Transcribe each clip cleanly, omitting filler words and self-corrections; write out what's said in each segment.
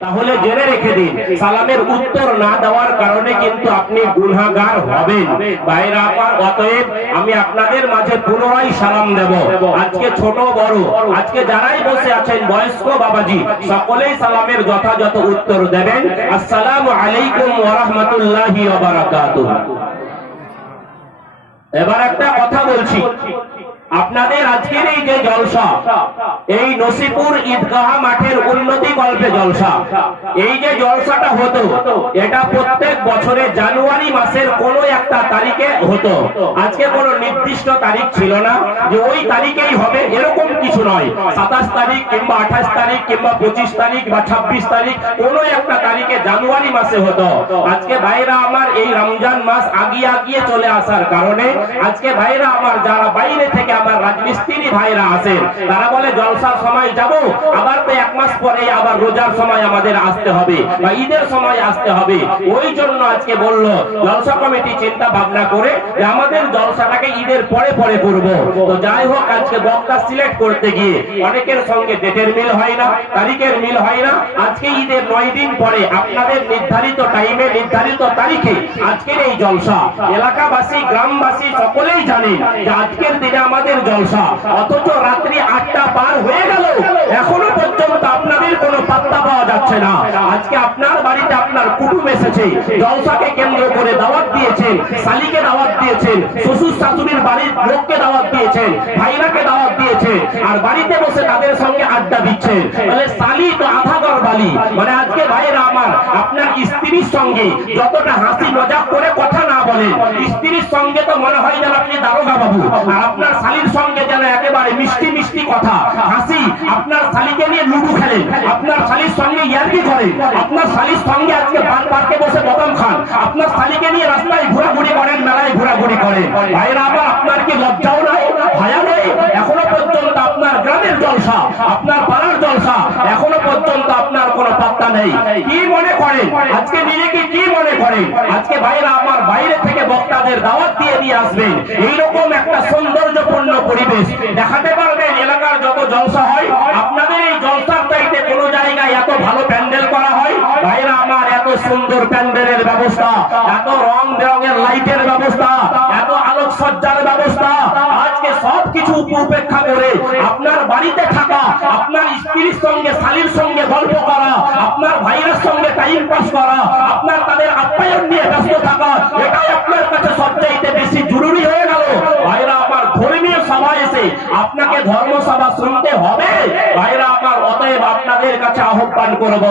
তাহলে জেনে রেখে দিন, সালামের উত্তর না দেওয়ার কারণে কিন্তু আপনি গুনাহগার হবেন। ভাইরা আমার, অতএব আমি আপনাদের মাঝে পুনরায় সালাম দেব। আজকে ছোট বড়, আজকে যারাই বসে আছেন বয়স্ক বাবাজি, সকলেই সালামের যথাযথ উত্তর দেবেন। আসসালামু আলাইকুম ওয়া রাহমাতুল্লাহি ওয়া বারাকাতুহু। এবার একটা কথা বলছি, আপনাদের আজকের এই যে জলসা, এই নসিপুর ঈদগাহ মাঠের উন্নতি গল্পে জলসা, এই যে জলসাটা হতো, এটা প্রত্যেক বছরে জানুয়ারি মাসের কোনো একটা তারিখে হতো। আজকে কোনো নির্দিষ্ট তারিখ ছিল না যে ওই তারিখেই হবে, এরকম কিছু নয়। 27 তারিখ কিংবা 28 তারিখ কিংবা 25 তারিখ বা 26 তারিখ কোনো একটা তারিখে জানুয়ারি মাসে হতো। আজকে ভাইরা আমার, এই রমজান মাস আগিয়ে চলে আসার কারণে আজকে ভাইরা আমার যারা বাইরে থেকে আমার রাজমিস্ত্রি ভাইরা আছেন, তারা বলে জলসার সময় যাব, আবার তো এক মাস পরে আবার রোজার সময় আমাদের আসতে হবে বা ঈদের সময় আসতে হবে। ওই জন্য আজকে বলল জলসা কমিটি চিন্তা ভাবনা করে যে আমাদের জলসাটাকে ঈদের পরে পরে করব। তো যাই হোক, আজকে বক্তা সিলেক্ট করতে গিয়ে অনেকের সঙ্গে ডেটের মিল হয় না, তারিখের মিল হয় না। আজকে ঈদের 9 দিন পরে আপনাদের নির্ধারিত টাইমে, নির্ধারিত তারিখে আজকের এই জলসা, এলাকাবাসী গ্রামবাসী সকলেই জানেন যে আজকের দিনে আমাদের জলসা, অথচ রাত্রি 8টা পার হয়ে গেল, এখনো পর্যন্ত আপনাদের কোনো পাত্তা পাওয়া যাচ্ছে না। আজকে আপনার বাড়িতে আপনার কুটুম এসেছে, জলসাকে কেন্দ্র করে দাওয়াত দিয়েছেন, শালিকে দাওয়াত দিয়েছেন, শ্বশুর শাশুড়ির বাড়ির লোককে দাওয়াত দিয়েছেন, ভাইরাকে দাওয়াত দিয়েছেন, আর বাড়িতে বসে তাদের সঙ্গে আড্ডা দিচ্ছেন। তাহলে শালি তো আধা ঘর বালি। মানে আজকে ভাইরা আমার, আপনার স্ত্রীর সঙ্গে যতটা হাসি মজাক করে কথা না বলেন, স্ত্রীর সঙ্গে তো মনে হয় যেন আপনি দারোগা বাবু, আর আপনার শালির সঙ্গে যেন একেবারে মিষ্টি মিষ্টি কথা হাসি। আপনার শালিকে নিয়ে লুডু খেলেন, আপনার শালির সঙ্গে ইয়ার্কি করেন, আপনার শালির সঙ্গে আজকে পার্কে বসে বদাম খান, আপনার শালিকে নিয়ে রাস্তায় ঘোরাঘুরি করেন, মেলায় ঘোরাঘুরি করেন। ভাইরা আবার, আপনার কি লজ্জাও নাই, ভায়া নেই? এখনো পর্যন্ত আপনার গ্রামের জলসা, আপনার পাড়ার জলসা, এখনো পর্যন্ত আপনার কোনো পাত্তা নেই। কি মনে করেন আজকে নিজেকে, কি মনে করেন আজকে ভাইরা আমার বাইরে থেকে বক্তাদের দাওয়াত দিয়ে আসবেন, এইরকম একটা সৌন্দর্যপূর্ণ পরিবেশ দেখাতে পারবেন? এলাকার যত জলসা হয়, আপনাদের এই জলসার চাইতে কোনো জায়গায় এত ভালো প্যান্ডেল করা হয়? ভাইরা আমার, এত সুন্দর প্যান্ডেলের ব্যবস্থা, এত রং বেরঙের লাইটের ব্যবস্থা, এত আলোকসজ্জার ব্যবস্থা, আজকে সবকিছু উপেক্ষা করে আপনার বাড়িতে থাকা, আপনার স্ত্রীর সঙ্গে শালীর সঙ্গে গল্প করা, আপনার ভাইয়ের সঙ্গে টাইম পাস করা, আপনার তাদের আপ্যায়ন নিয়ে ব্যস্ত থাকা, এটাই আপনার কাছে সবচাইতে বেশি জরুরি হয়ে গেল। ভাইরা আমার, ধর্মীয় সভা এসে আপনাকে ধর্মসভা শুনতে হবে? ভাইরা আমার, অতএব আপনাদের কাছে আহ্বান করব,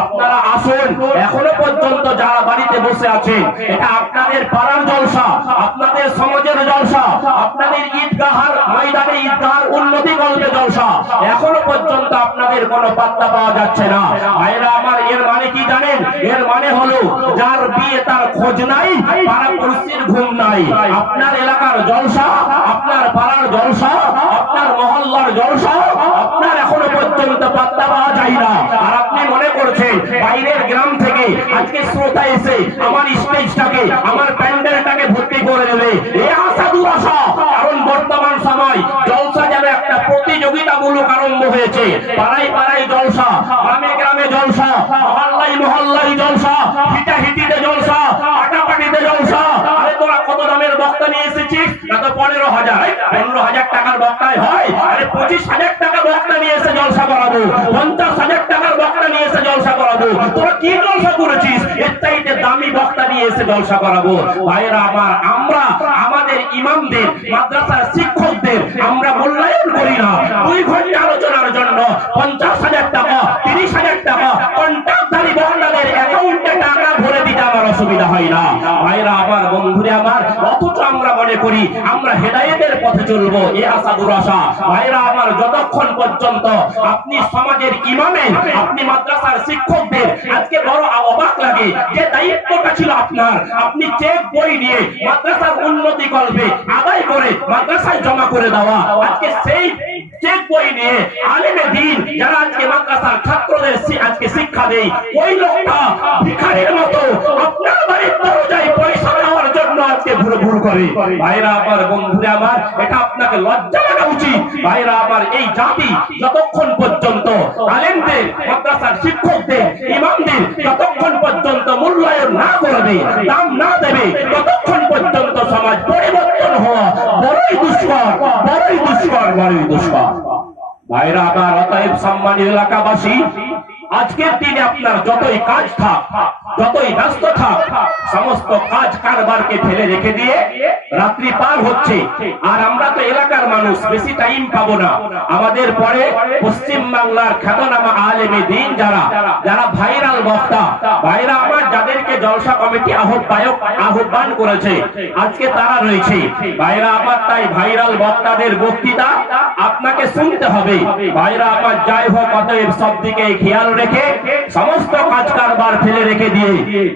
আপনারা আসুন। এখনো পর্যন্ত যারা বাড়িতে বসে আছেন, এটা আপনাদের পাড়ার জলসা, আপনাদের সমাজের জলসা, আপনাদের ঈদগাহার ময়দানে ঈদগাহার উন্নতি গল্পে জলসা, এখনো পর্যন্ত আপনাদের কোনো পাত্তা পাওয়া যাচ্ছে না। ভাইরা আমার, এর মানে কি জানেন? এর মানে হলো যার বিয়ে তার খোঁজ নাই, পাড়া পড়শির ঘুম নাই। আপনার এলাকার জলসা, আপনার পাড়ার জলসা, আপনার মহল্লার জলসা, আপনার এখনো পর্যন্ত পাত্তা পাওয়া যায় না। আর আপনি মনে করছেন বাইরের গ্রাম থেকে আজকে শ্রোতা এসে আমার স্টেজটাকে, আমার প্যান্ডেলটাকে ভর্তি করে দেবে, এ আশা দুরাশা। কারণ বর্তমান সময় জলসা যেন একটা প্রতিযোগিতামূলক আরম্ভ হয়েছে। পাড়ায় পাড়ায় জলসা, গ্রামে গ্রামে জলসা, মহল্লায় মহল্লায় জলসা, হিটাহিটিতে জলসা, পাটাপাটিতে জলসা। আরে তোরা কত দামের বক্তা নিয়ে এসেছিস? না তো 15,000, 15,000 টাকার বক্তায় হয়? আরে 25,000 টাকা বক্তা নিয়ে এসে জলসা করাবো, 50,000 টাকার বক্তা নিয়ে এসে জলসা করাবো। তোরা কি জলসা করেছিস? এর চাইতে দামি বক্তা নিয়ে এসে জলসা করাবো। ভাইরা আমার, আমরা আমাদের ইমামদের, মাদ্রাসার শিক্ষকদের আমরা মূল্যায়ন করি না। 2 ঘন্টা আলোচনার জন্য 50,000 টাকা, 30,000 টাকা কন্ট্রাক্টধারী বক্তাদের অ্যাকাউন্টে টাকা ভরে দিতে আমার অসুবিধা হয় না। ভাইরা আমার, বন্ধুরে আমার, অথচ আমরা মনে করি আমরা হেদায়েতের পথে চলবো, এ আশা দুরাশা। ভাইরা আমার, যতক্ষণ পর্যন্ত আপনি সমাজের ইমামের, আপনি মাদ্রাসার শিক্ষকদের, আজকে বড় অবাক লাগে যে দায়িত্বটা ছিল আপনার, আপনি চেক বই নিয়ে মাদ্রাসার উন্নতি কল্পে আদায় করে মাদ্রাসায় জমা করে দেওয়া, আজকে সেই চেক বই নিয়ে আলেমে দ্বীন যারা আজকে মাদ্রাসার ছাত্রদের আজকে শিক্ষা দেয়, ওই লোকটা ভিখারির মতো আপনার বাড়ির দরজায় পয়সা নেওয়ার জন্য আজকে ভুল ভুল করে। ভাইরা আমার, বন্ধুরা আমার, এটা আপনাকে লজ্জা লাগা উচিত। ভাইরা আমার, এই জাতি যতক্ষণ পর্যন্ত আলেমদের, মাদ্রাসার শিক্ষকদের, ইমামদের যতক্ষণ পর্যন্ত মূল্যায়ন না করবে, দাম না দেবে, ততক্ষণ পর্যন্ত সমাজ পরিবর্তন হওয়া বড়ই দুষ্কর, বড়ই দুষ্কর, বড়ই দুষ্কর। ভাইরা আমার, অতএব সম্মানিত এলাকাবাসী, আজকের দিনে আপনার যতই কাজ থাক, যতই ব্যস্ত থাক, সমস্ত কাজ কারবারকে ফেলে রেখে দিয়ে রাত্রি পার হচ্ছে। আর আমরা তো এলাকার মানুষ, বেশি টাইম পাবো না। আমাদের পরে পশ্চিম বাংলার খ্যাতনামা আলেমে দিন যারা যারা ভাইরাল বক্তা, ভাইরা আমার, যাদেরকে জলসা কমিটি আহ্বান করেছে, আজকে তারা রয়েছে। ভাইরা আমার, তাই ভাইরাল বক্তাদের বক্তৃতা আপনাকে শুনতে হবে। ভাইরা আমার, যাই হোক, অতএব সব দিকে খেয়াল রেখে সমস্ত কাজ কারবার ফেলে রেখে দিয়ে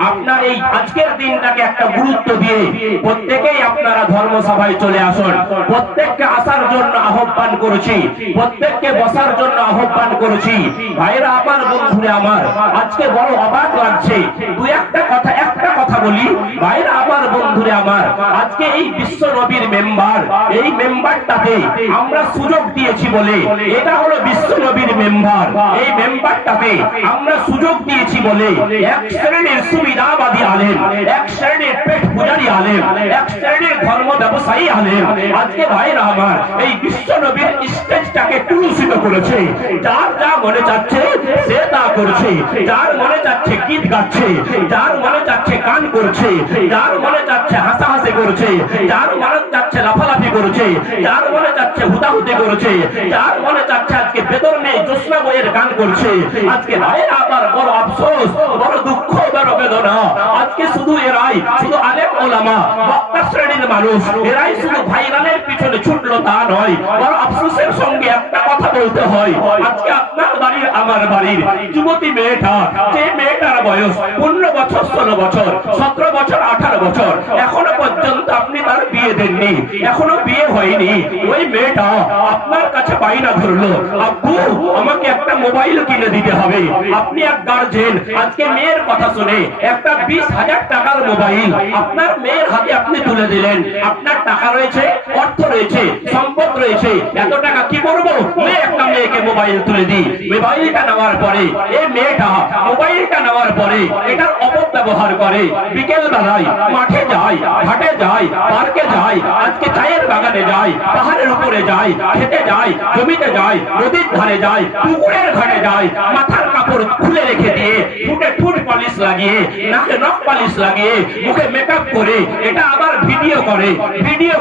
আপনার এই আজকের দিনটাকে একটা গুরুত্ব দিয়ে প্রত্যেকেই আপনারা ধর্মসভায় চলে আসুন। প্রত্যেককে আসার জন্য আহ্বান করেছি, প্রত্যেককে বসার জন্য আহ্বান করেছি। ভাইরা আমার, বন্ধুরা আমার, আজকে বড় অবাক লাগছে। দুই একটা কথা বলি। ভাইরা আমার, বন্ধুরা আমার, আজকে এই বিশ্ব নবীর মেম্বার, এই মেম্বারটাতে আমরা সুযোগ দিয়েছি বলে, এটা হলো বিশ্ব নবীর মেম্বার। এই মেম্বারটাতে আমরা সুযোগ দিয়েছি বলে এক শ্রেণীর সুবিধাবাদী আলেম, এক শ্রেণীর পেট পূজারী আলেম, এক শ্রেণীর ধর্ম ব্যবসায়ী আলেম আজকে ভাইরা আমার এই বিশ্ব নবীর স্টেজটাকে কুলুষিত করেছে। যার যা মনে চাচ্ছে সে তা করছে, যার মনে চাচ্ছে গীত গাচ্ছে, যার মনে চাচ্ছে গান করছে, যার মনে চাচ্ছে হাসাহাসি করছে, যার মনে চাচ্ছে লাফালাফি করছে, যার মনে চাচ্ছে হুদাহুদি করছে, যার মনে চাচ্ছে আজকে বেদর নেই জোসনা বইয়ের গান করছে। আজকে ভাইরা আবার বড় আফসোস, বড় দুঃখ, বড় বেদনা। আজকে শুধু এরাই, শুধু আলেম ওলামা, বক্তা শ্রেণীর মানুষ, এরাই শুধু ভাইরালের পিছনে ছুটলো তা নয়। বড় আফসোসের সঙ্গে একটা কথা বলতে হয়, আজকে আপনার বাড়ির, আমার বাড়ির যুবতী মেয়েটা, যে মেয়েটার বয়স 15 বছর, 16 বছর, 17 বছর, 18 বছর, এখনো পর্যন্ত আপনি তার বিয়ে দেননি, এখনো বিয়ে হয়নি। ওই মেয়েটা আপনার কাছে বাইনা ধরলো, আব্বু আমাকে একটা মোবাইল কিনে দিতে হবে। আপনি এক গার্জেন, আজকে মেয়ের কথা শুনে একটা 20,000 টাকার মোবাইল আপনার মেয়ের হাতে আপনি তুলে দিলেন। আপনার টাকা রয়েছে, অর্থ রয়েছে, সম্পদ রয়েছে, এত টাকা কি করবো? একটা মেয়েকে মোবাইল তুলে দিই। মোবাইলটা নেওয়ার পরে এই মেয়েটা মোবাইলটা নেওয়ার পরে এটার অপব্যবহার করে। বিকেল বেলায় মাঠে যায়, ঘাটে যায়, পার্কে যায়, আজকে চায়ের বাগানে যায়, পাহাড়ের উপরে যায়, খেতে যায়, জমিতে যায়, নদীর ধারে যায়, পুকুরের ঘাটে যায়, মাথার কাপড় খুলে রেখে দিয়ে ঠোঁটে ঠোঁট পালিশ লাগিয়ে, নাকে নখ পালিশ লাগিয়ে, মুখে মেকআপ করে এটা আবার ভিডিও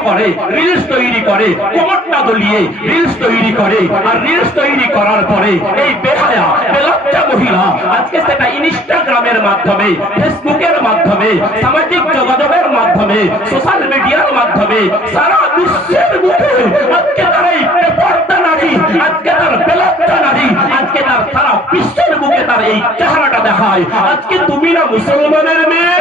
করে, রিলস তৈরি করে, কোমরটা দলিয়ে রিলস তৈরি করে। আর রিলস তৈরি করার পরে এই বেহায়া, বেলজ্জা মহিলা আজকে সেটা ইনস্টাগ্রামের মাধ্যমে, ফেসবুকের মাধ্যমে, সামাজিক যোগাযোগের মাধ্যমে, সোশ্যাল মিডিয়ার মাধ্যমে সারা বিশ্বের মুখে আজকে তার এই বেপর্দা নারী, আজকে তার বেলজ্জা নারী, আজকে তার সারা বিশ্বের মুখে তার এই চেহারাটা দেখায়। আজকে তুমি না মুসলমানের মেয়ে,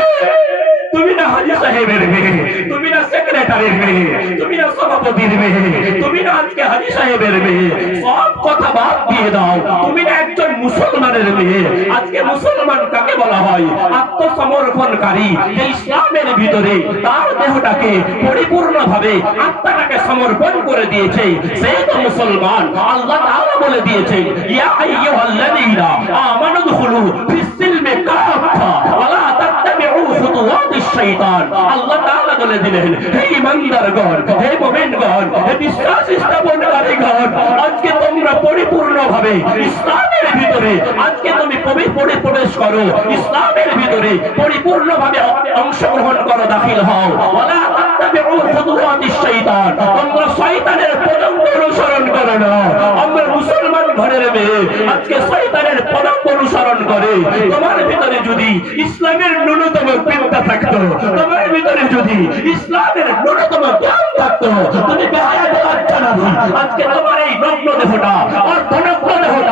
তুমি না হাজি সাহেবের মেয়ে, তুমি না সেক্রেটারির মেয়ে, তুমি না সভাপতির মেয়ে, তুমি না আজকে হাজি সাহেবের মেয়ে, সব কথা বাদ দিয়ে দাও। তুমি না একজন মুসলমানের মেয়ে। আজকে মুসলমান কাকে বলা হয়? আত্মসমর্পণকারী, যে ইসলামের ভিতরে তার দেহটাকে পরিপূর্ণভাবে, আত্মাটাকে সমর্পণ করে দিয়েছে, সেই তো মুসলমান। আল্লাহ তাআলা বলে দিয়েছেন, ইয়া আইয়ুহাল্লাযীনা আমানু দুখুলু ফিস-সিলমি কাফা ওয়া লা তাত্তাবিউ খুতুওয়াতিশ শাইতান। আল্লাহ তাআলা বলে দিলেন, হে ঈমানদারগণ, হে মুমিনগণ, হে বিশ্বাস স্থাপনকারীগণ, আজকে তোমরা পরিপূর্ণভাবে ইসলামের ভিতরে, আজকে তুমি প্রবেশ করো, ইসলামের ভিতরে পরিপূর্ণভাবে অংশগ্রহণ করো, দাখিল হও। ওয়া লা তাত্তাবিউ খুতুওয়াতিশ শাইতান, তোমরা শয়তানের পদঙ্ক অনুসরণ করো না। আমরা মুসলমান ঘরের মেয়ে আজকে শয়তানের পদঙ্ক অনুসরণ করে। তোমার ভিতরে যদি ইসলামের ন্যূনতম বিদ্যা থাকতো, তোমার ভিতরে যদি ইসলামের ন্যূনতম জ্ঞান থাকতো, তুমি বেহায়া, আজকে তোমার এই নগ্ন দেহটা, অর্ধনগ্ন দেহটা